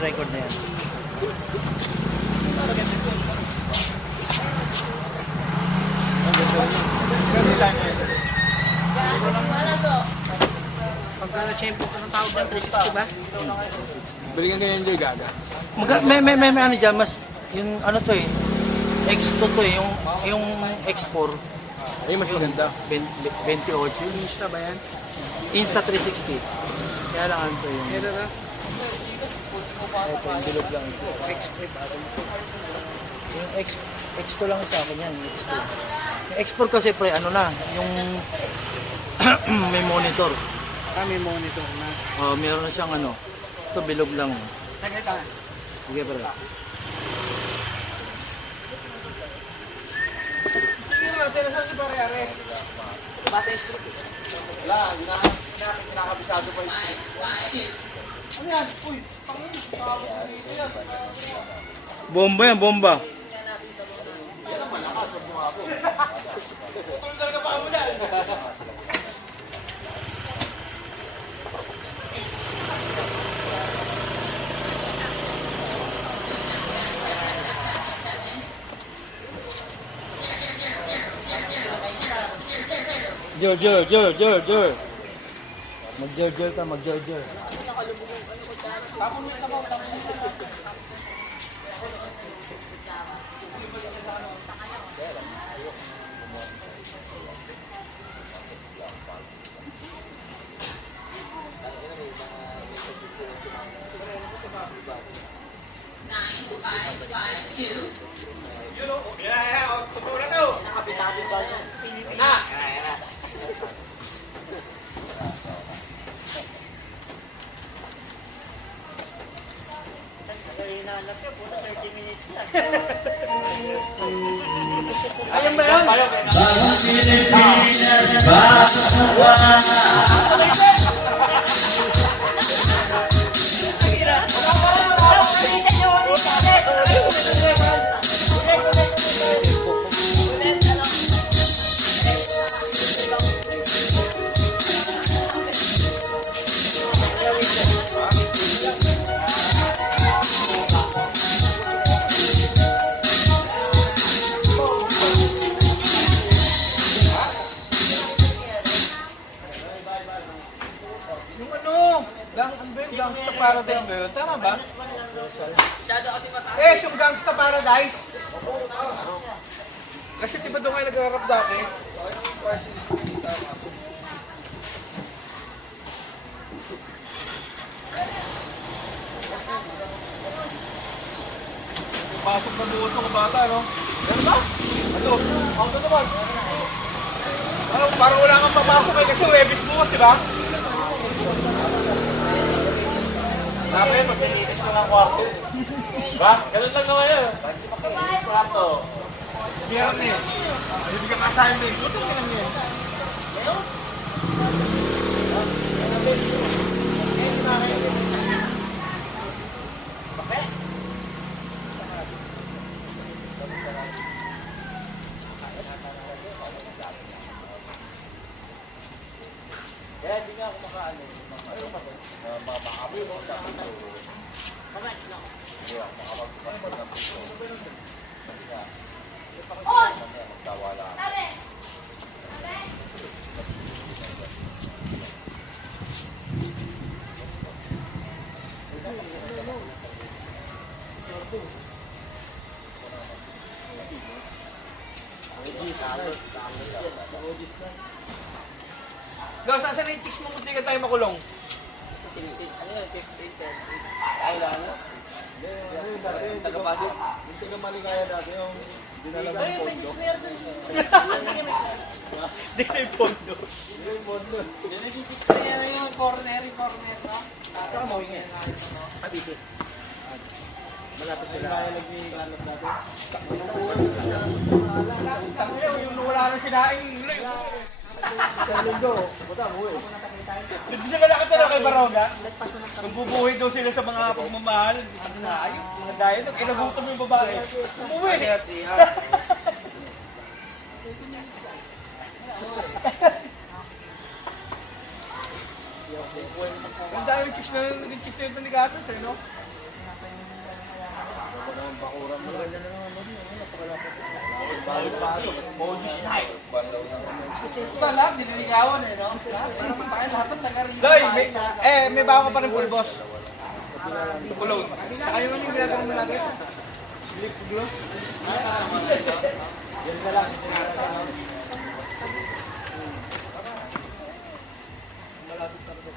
record na yan. Pagkala siyempre ito ng tawag dyan, 360 ba? Balikan ka yung enjoy, gaga. May ano dyan, mas, yung ano to eh, X2 to eh, yung X4. Ay, mas maganda. 28. Yung Insta ba yan? Insta 360. Kaya lang ano to yung... Kaya na? Ito, yung bilog lang ito. X3 ba? Yung X2 lang sa akin yan. X2. Yung X4 kasi pre, ano na, yung may monitor. May monitor na. Oh, meron na siyang ano. Ito bilog lang. Sige pre. Wala, kinakabisado pa yung ano yan? Uy, Bomba yan, bomba. Jor. Mag-jor ka, mag-jor. ayun ba yun? Yung ano, Gangsta Paradise ba yun? Tama ba? Yung Gangsta Paradise. Kasi diba doon kayo nag-harap dati? Pasok na buwas ng bata, no? Ano ba? Ano? Ano naman? Ano, parang wala kang papasok eh kasi Webis bukas, di ba? Sabi, maglilinis ko ng kwarto. Ba? Ganun lang naman yun. Maglilinis kwarto. Biyernes. Hindi ka ka-assignment. Ito ka lang yan. Kaya hindi nga ako makaano. Ano ba ito? Mga makabi mo. Correct, no? Yeah, On! Tabi! Gawin, saan na yung chicks mo kung di ka tayo makulong? 16, ano yun? 15, 10. Ay, lang mo? Yung taga-pasok? Yung taga-maligaya dati, yung dinala mo yung pondo. Hindi na yung pondo. Hindi na yung pondo. Yung nag-fix na yan yung corner, no? Saka mo yun. Abisi. Malapit Yung sila. kaya nag-iigalas dati. Yung wala nang sinaing ulit. Sa linggo, puta mo eh. Hindi siya kalakit na kay Baroga. Nagbubuhay daw sila sa mga pagmamahal. Ayun, mga daya doon. Kaya nagutom yung babae. Umuwi. Ang daming chicks na naging chicks na yung Gatos eh, no? Bakuran mo. Maganda na naman mo. Napakalapit. Pasok. Modus night. Ito lahat, diniligawan eh, no? Lahat, lahat ng taga-rito. Loy, may bago ka pa rin full boss. Kulong. Saka yung ano yung ginagawa mo lagi? Lip gloss? Yan na lang. Malapit na rin sa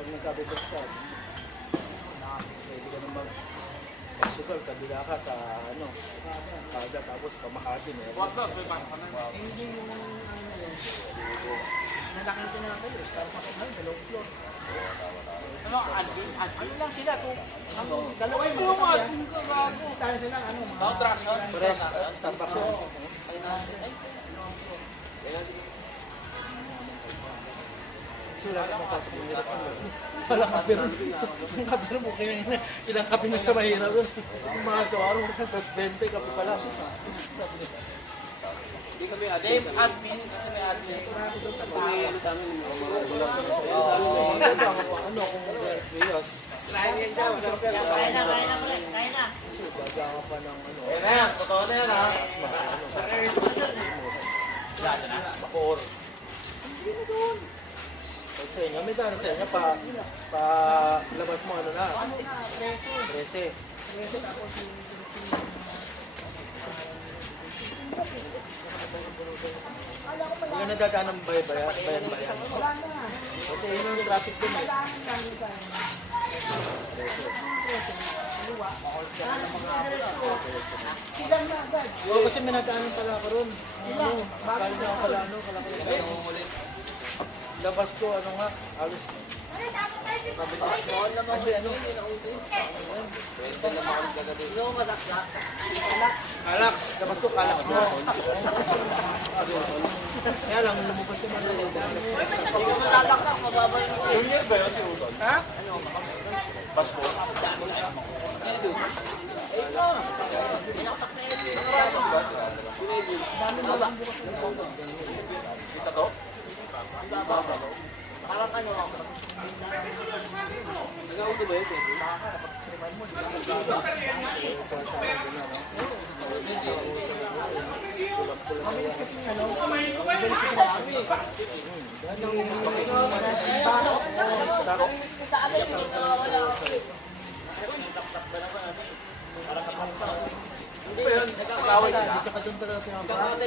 pag nagkabitos ka, pwede ka naman sugal, kabila ka sa ano, kada tapos pamakati mo. Hindi yung nalakita na kayo, Starbucks na, dalawang floor. Ano, admin lang sila kung dalawa yung mga admin ko gago. Style lang, ano, mga traction. Press, Starbucks. Wala ka mapasok yung hirap. Wala ka pero mo kayo ilang kape na sa mahirap doon. Yung mga araw tapos 20 kape pala. Hindi kami admin, kasi may admin. Ano kung Reyes? Kain yan dyan. Kain na. Baga ka pa ng ano. Ayan na yan. Totoo na yan ha. Bakor. Hindi na doon. Pag sa inyo, may daan sa inyo pa labas mo ano na. 13. Huwag na dadaan ng bayan. Kasi yun ang traffic din eh. Oo, kasi may nadaanan pala ako ron. Ano, galing ako pala ano, labas ko, ano nga, halos. Kasi ano, Kalax, labas ko, Kalax na. Kaya lang, lumabas ko man lang. Junior ba yun si Udon? Ha? Pasko. Kita to? Parang ano ako. Nag-auto ba yun? Hindi ba yun? Nagkakaway sila. Tsaka doon talaga pinapakaway.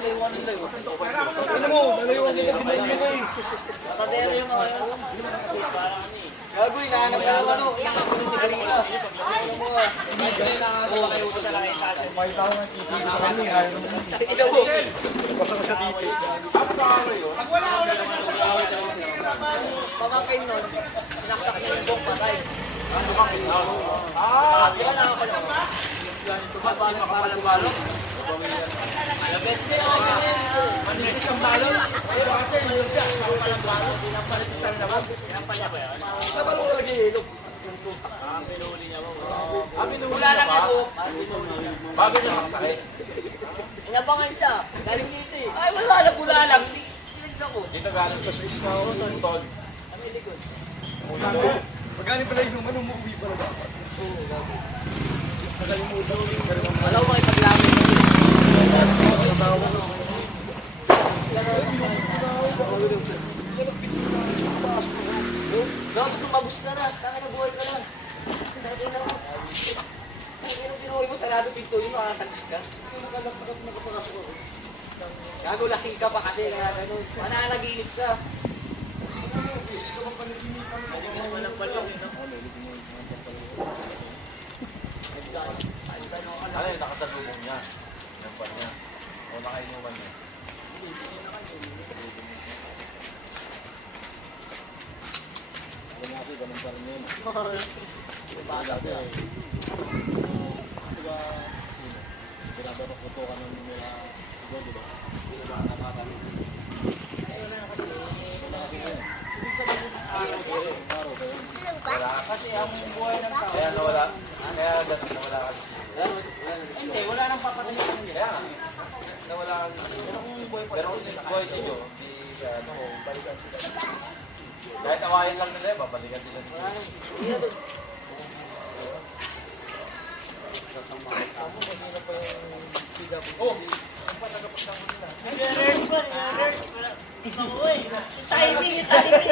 Ano mo? Nalayo nila dinay mo eh. Matadero yung mga yun. Gagoy, nahanap sa ano. Nakakunin ni Karina. Hindi nakakuha kayo sa nakita. May tao ng titi ko sa kanya. Ayaw naman. Basta ko sa titi. Pamangkin nun, sinaksak niya yung buong patay. Di ba nakakuha? Makapalang-balong. Manipit ang balon. Kasi mayroon siya. Makapalang-balon. Pinapalit sa naman. Nabalong talaga yung ilog. Wala lang ito. Bago niya saksakin. Inabangan siya. Galing dito eh. Ay, wala lang. Tinignan ko. Dito galing pa sa ismaw. Utod. Ano yung likod? Pagkani pala yung ano, umuwi pala dapat. Alam mo, ipaglamin mo. Dapat tumabos ka na. Tangin na buhay ka na. Tangin na mo. Tangin na pinuhay mo. Sarado pinto yun. Makakatagis ka. Gago lasing ka pa kasi. Kaya ganun. Mananaginip ka. Walang balong yun. Ano yung nakasalubong niya? Yung pan niya. O nakainuman niya. Ganyan ganun pa rin yun. Binabarok ko to ka ng mga siguro, diba? Kasi ang buhay ng tao. Kaya nawala. Kaya ganun nawala kasi. Hindi, wala nang papatuloy ng Kaya nga. Nawala kasi. Pero kung buhay si Joe, di ano, balikan sila. Kahit awayin lang nila, babalikan sila. Nag-reverse pa, nag-reverse. Uy, timing, timing.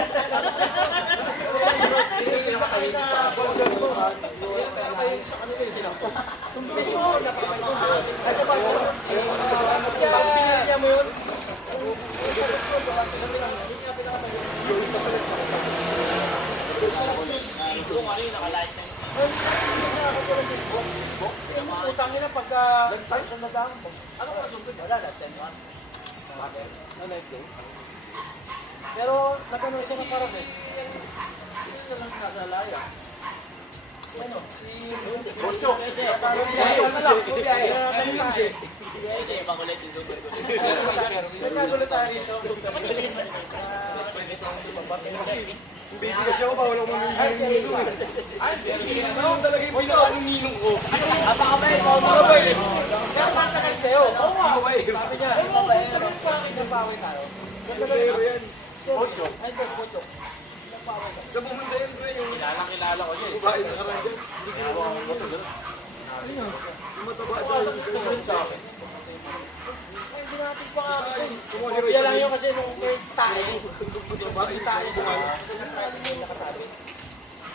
Utang nila pagka nadaan mo. Ano ka sunod? Wala na, 10-1. Ano day? Pero nagano siya ng parabet. Sino lang nasa laya? Ano? Si Bocho. Nagkagulo tayo dito. Baby kasi ako, bawal ako mamili. Ano talaga yung pinakaninong ko? Mababay. Kaya mantakal sa'yo. Oo nga. Sabi niya. Mababay sa akin ng paway tayo. Pero yan. Bocho. Ay, Bocho. Sa pumunta yun ko yung kilala ko siya. Babae na naman dyan. Hindi ko naman yung mataba dyan sa akin. Ay, hindi natin pa nga. Sumali rin Yan sa lang yun kasi nung may tayo. babae sa buwan.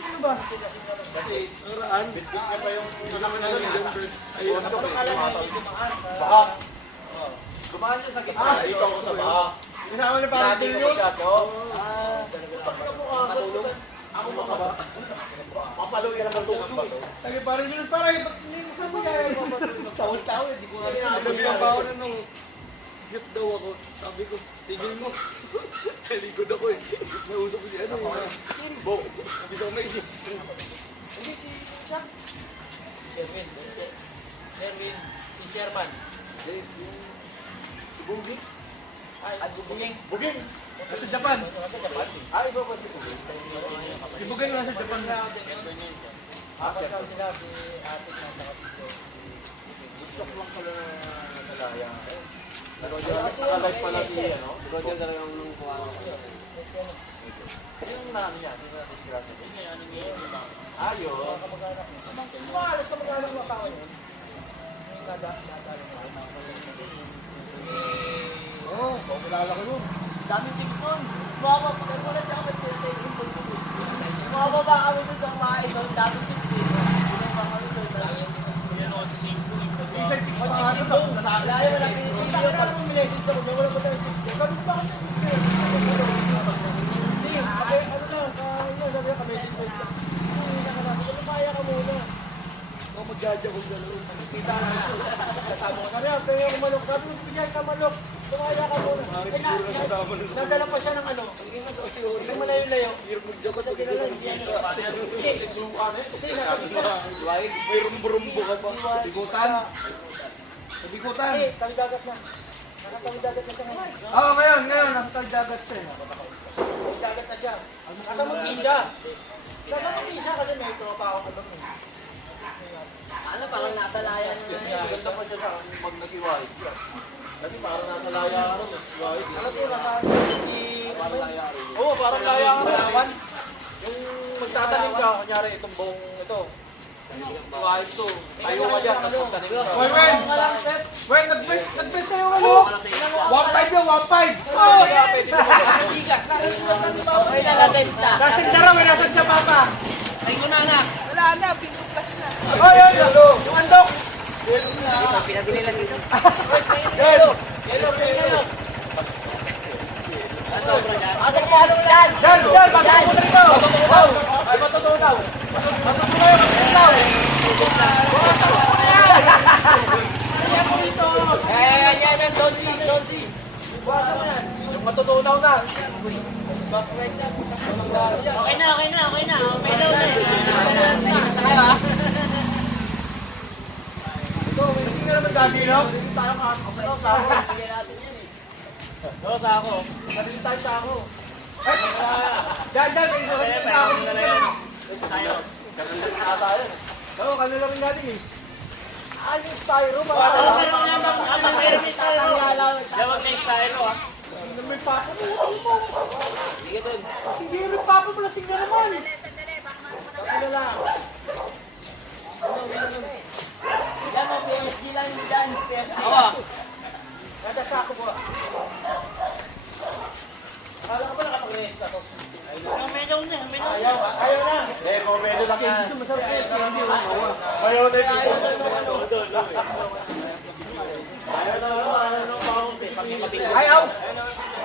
Ano ba? Kasi naraan, bitbit ka pa yung kasama namin yung bird. Ayun, Tapos alam niya hindi dumaan. baka. Dumaan siya sa gitna. Ikaw ko sa baka. Kasama na parang Natin tulyo. mo siya to. Ako makaba. Papalo yan ang matulog. Ay, parang yun, parang ba't hindi mo sa mga Tawid-tawid. Hindi ko nga sinabihan pa ako na nung jeep daw ako. Sabi ko, tigil mo. Talikod ako eh. Nausap ko si ano yung Kimbo. Sabi sa may inis. Hindi, si siya. Sherwin. Sherwin. Si Sherman. Si Bugi. Ay, Buging. Buging! Nasa Japan. Nasa Japan. Ay, iba pa si Buging. Si Buging nasa Japan na. Apat lang sila, si ate na nakapito. Gusto ko lang pala nasa laya. Nakalive pala si ano? Roger talaga ang nung kuha ko. Yung nami niya, sino na disgrasya? Yun nga, ano niya yun, Ayun. kamag-anak niya. Alas na mag-anak ng asawa niya. Yung nadali mo. Oo, pumilala ko yun. Daming tips nun. Bumababa, pero wala siya kami bumababa kami dun sa bahay doon. Daming tips eh. Bumababa kami doon. Yan o, 5. Isang chicks pa nga ito. Layo wala kayo. Sa akin na naman message ako, wala ba tayo tips? Sabi ko bakit tayo tips? Hindi, sabi ano na, sabi ko ka-message ko. Hindi na ka na, lumaya ka muna. Ako magdadya ko sa loob. Kita na kasama ko na rin, pero yung manok, sabi ko bigyan ka manok, lumaya ka muna. Siguro na kasama nun. Nadala pa siya ng ano, yung malayo-layo. Hirap magdya ko Sa kilala, hindi yan. Hindi, nasa gitna. May rumbo-rumbo ka pa. Bigutan. Bigutan. Hindi, tawid dagat na. Nakatawid dagat na siya ngayon. Oo, ngayon, nakatawid dagat siya. Tawid dagat na siya. Nasa Munti siya. Nasa Munti siya kasi may tropa ako doon. Ano, parang nasa layan na. Ganda pa siya sa pag nag-iwahid siya. Kasi parang nasa laya ka rin. Iwahid. Alam mo, nasa hindi... Oo, parang laya ka rin. Yung magtatanim ka, kunyari itong buong ito. Iwahid to. Tayo ka dyan, tapos magtanim ka. Wen! Wen, nag-best sa'yo ano? 1.5 yun, 1.5! Oh! Ay, nalasenta. Nasaan ka raw, nasaan siya papa? Ay, ko na anak. Oh, yun! Yung andok! Pinabili lang dito. Yellow, yellow. Asal ka ano yan? Yan! Pagkakas mo na rito! Wow! Ay, matutuwa daw! Matutuwa kayo, matutuwa daw! Bukasan mo na yan! Kaya mo rito! Yan, don't see. Bukasan mo yan. Yung matutunaw na. Back right yan. Okay na. Okay na. Tayo ha? Ito, may hindi ka naman gagawin. Hindi tayo kakapalaw sa ako. Bigyan natin yan eh. Oo, sa ako. Nabili tayo sa ako. Ay! Yan, may isa rin sa ako. Tayo. Kanila tayo. Oo, kanila rin galing eh. Ah, yung styro ba? Dawag na yung styro ah. May papa mo. Sige rin papa mo. Lasing na naman. Sandali, baka makakapagod. Sandali lang. Menaw na, menaw. Ayaw na. Eh, pomelo lang yan. Ayaw na dito. Ayaw na. Ayaw na. Ayaw na.